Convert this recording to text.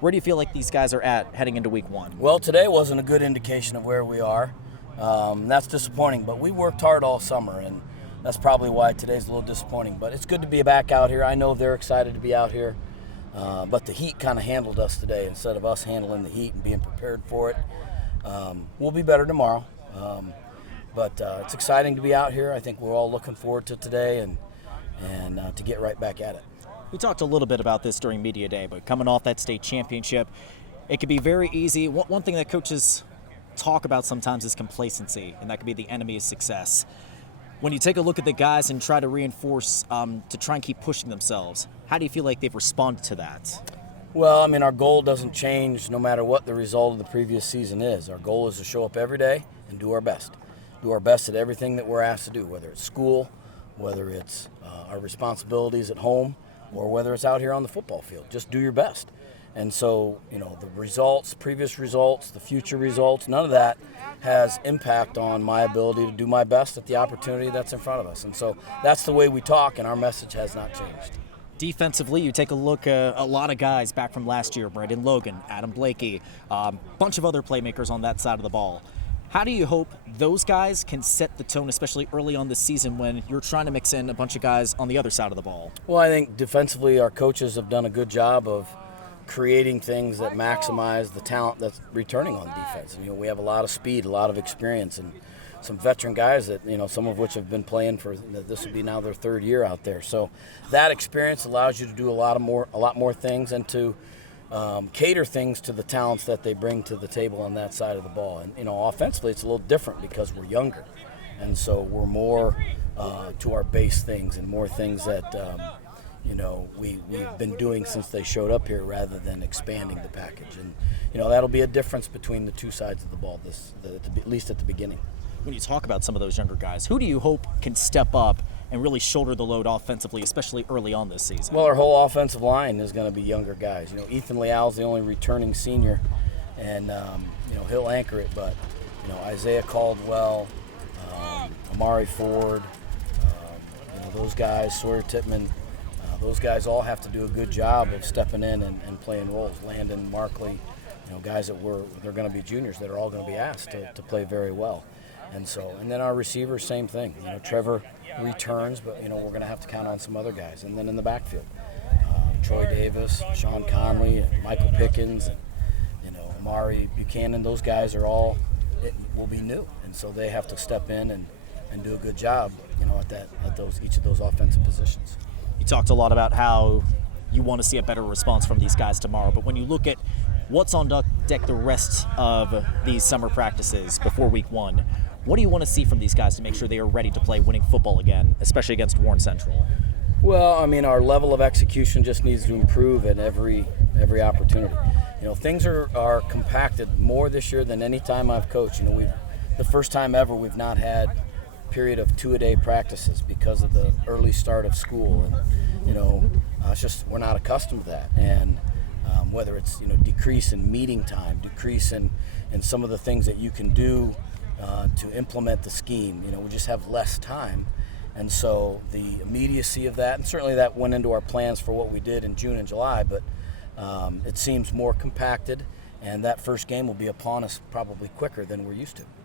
Where do you feel like these guys are at heading into week one? Well, today wasn't a good indication of where we are. That's disappointing, but we worked hard all summer, and that's probably why today's a little disappointing. But it's good to be back out here. I know they're excited to be out here, but the heat kind of handled us today instead of us handling the heat and being prepared for it. We'll be better tomorrow, but it's exciting to be out here. I think we're all looking forward to today and to get right back at it. We talked a little bit about this during media day, but coming off that state championship, it can be very easy. One thing that coaches talk about sometimes is complacency, and that could be the enemy of success. When you take a look at the guys and try to reinforce to try and keep pushing themselves, how do you feel like they've responded to that? Well, I mean, our goal doesn't change no matter what the result of the previous season is. Our goal is to show up every day and do our best. Do our best at everything that we're asked to do, whether it's school, whether it's our responsibilities at home, or whether it's out here on the football field. Just do your best. And so, the results, previous results, the future results, none of that has impact on my ability to do my best at the opportunity that's in front of us. And so that's the way we talk, and our message has not changed. Defensively, you take a look at a lot of guys back from last year, Brandon Logan, Adam Blakey, a bunch of other playmakers on that side of the ball. How do you hope those guys can set the tone, especially early on this season when you're trying to mix in a bunch of guys on the other side of the ball? Well, I think defensively our coaches have done a good job of creating things that maximize the talent that's returning on defense. And, we have a lot of speed, a lot of experience, and some veteran guys that, some of which have been playing for, this will be now their third year out there. So that experience allows you to do a lot more things and to cater things to the talents that they bring to the table on that side of the ball. And, offensively it's a little different because we're younger. And so we're more to our base things and more things that, we've been doing since they showed up here rather than expanding the package. And, that'll be a difference between the two sides of the ball, at least at the beginning. When you talk about some of those younger guys, who do you hope can step up and really shoulder the load offensively, especially early on this season? Well, our whole offensive line is going to be younger guys. Ethan Leal's the only returning senior, and, he'll anchor it. But, Isaiah Caldwell, Amari Ford, those guys, Sawyer Tippmann, those guys all have to do a good job of stepping in and playing roles. Landon, Markley, guys that they're going to be juniors that are all going to be asked to play very well. And then our receivers, same thing. Trevor returns, but, we're going to have to count on some other guys. And then in the backfield, Troy Davis, Sean Conley, and Michael Pickens, and, Amari Buchanan, those guys will be new. And so they have to step in and do a good job, at each of those offensive positions. You talked a lot about how you want to see a better response from these guys tomorrow, but when you look at what's on deck the rest of these summer practices before week one, what do you want to see from these guys to make sure they are ready to play winning football again, especially against Warren Central? Well, our level of execution just needs to improve at every opportunity. Things are compacted more this year than any time I've coached. The first time ever we've not had a period of 2-a-day practices because of the early start of school, and it's just we're not accustomed to that. And whether it's decrease in meeting time, decrease in some of the things that you can do to implement the scheme. We just have less time. And so the immediacy of that, and certainly that went into our plans for what we did in June and July, but it seems more compacted, and that first game will be upon us probably quicker than we're used to.